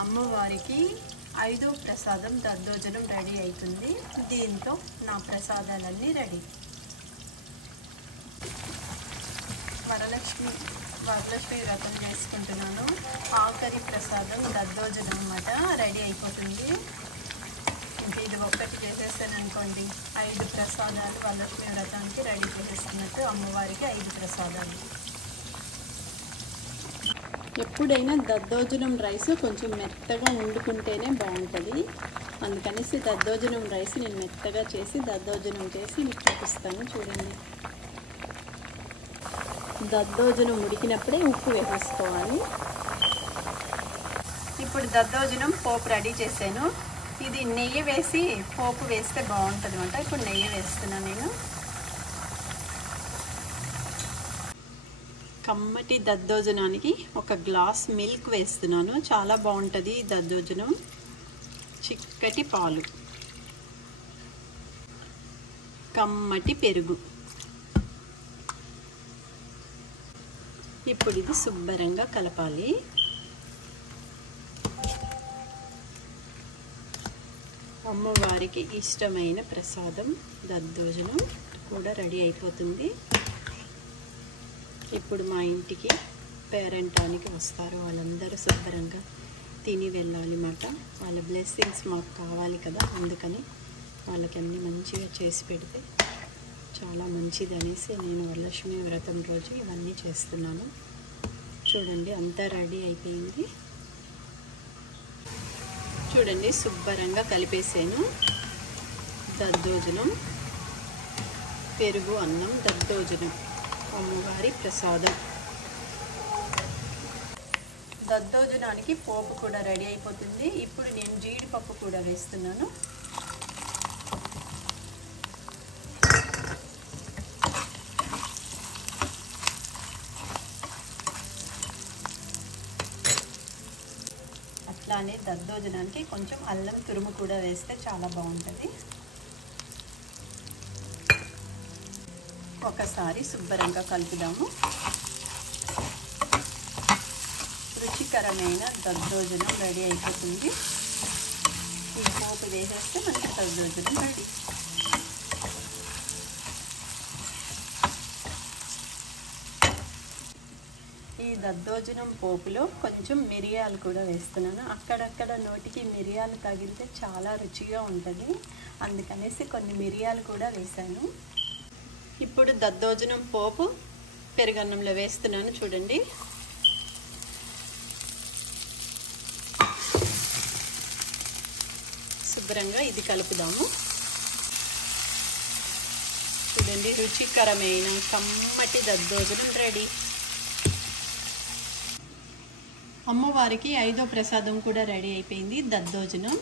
అమ్మవారికి 5వ ప్రసాదం దద్దోజనం రెడీ అవుతుంది. దీంతో నా ప్రసాదాలన్నీ రెడీ. వరలక్ష్మి వ్రతం చేసుకుంటున్నాను. ఆఖరి ప్రసాదం దద్దోజనం అన్నమాట రెడీ అయిపోతుంది. ఇది ఒక్కటి చేసేస్తాను అనుకోండి, 5 ప్రసాదాలు వరలక్ష్మి వ్రతానికి రెడీ చేసేస్తున్నట్టు. అమ్మవారికి 5 ప్రసాదాలు. ఎప్పుడైనా దద్దోజనం రైస్ కొంచెం మెత్తగా వండుకుంటేనే బాగుంటుంది. అందుకనేసి దద్దోజనం రైస్ నేను మెత్తగా చేసి దద్దోజనం చేసి మీకు చూపిస్తాను. చూడండి, దద్దోజనం ఉడికినప్పుడే ఉప్పు వేసేసుకోవాలి. ఇప్పుడు దద్దోజనం పోపు రెడీ చేశాను. ఇది నెయ్యి వేసి పోపు వేస్తే బాగుంటుంది అనమాట. ఇప్పుడు నెయ్యి వేస్తున్నాను నేను. కమ్మటి దద్దోజనానికి 1 గ్లాస్ మిల్క్ వేస్తున్నాను. చాలా బాగుంటుంది ఈ దద్దోజనం. చిక్కటి పాలు, కమ్మటి పెరుగు. ఇప్పుడు ఇది శుభ్రంగా కలపాలి. అమ్మవారికి ఇష్టమైన ప్రసాదం దద్దోజనం కూడా రెడీ అయిపోతుంది. ఇప్పుడు మా ఇంటికి పేరెంటానికి వస్తారు. వాళ్ళందరూ శుభ్రంగా తిని వెళ్ళాలి అన్నమాట. వాళ్ళ బ్లెస్సింగ్స్ మాకు కావాలి కదా, అందుకని వాళ్ళకి అన్నీ మంచిగా చేసి పెడితే చాలా మంచిది అనేసి నేను వరలక్ష్మి వ్రతం రోజు ఇవన్నీ చేస్తున్నాను. చూడండి, అంతా రెడీ అయిపోయింది. చూడండి, శుభ్రంగా కలిపేసాను. దద్దోజనం, పెరుగు అన్నం, దద్దోజనం అమ్మవారి ప్రసాదం. దద్దోజనానికి పోపు కూడా రెడీ అయిపోతుంది. ఇప్పుడు నేను జీడిపప్పు కూడా వేస్తున్నాను. అట్లానే దద్దోజనానికి కొంచెం అల్లం తురుము కూడా వేస్తే చాలా బాగుంటుంది. ఒకసారి శుభ్రంగా కలుపుదాము. రుచికరమైన దద్దోజనం రెడీ అయిపోతుంది. ఈ పోపు వేసేస్తే మనకి దద్దోజనం రెడీ. ఈ దద్దోజనం పోపులో కొంచెం మిరియాలు కూడా వేస్తున్నాను. అక్కడక్కడ నోటికి మిరియాలు తగిలితే చాలా రుచిగా ఉంటుంది. అందుకనేసి కొన్ని మిరియాలు కూడా వేసాను. ఇప్పుడు దద్దోజనం పోపు పెరుగన్నంలో వేస్తున్నాను. చూడండి, శుభ్రంగా ఇది కలుపుదాము. చూడండి, రుచికరమైన కమ్మటి దద్దోజనం రెడీ. అమ్మవారికి 5వ ప్రసాదం కూడా రెడీ అయిపోయింది, దద్దోజనం.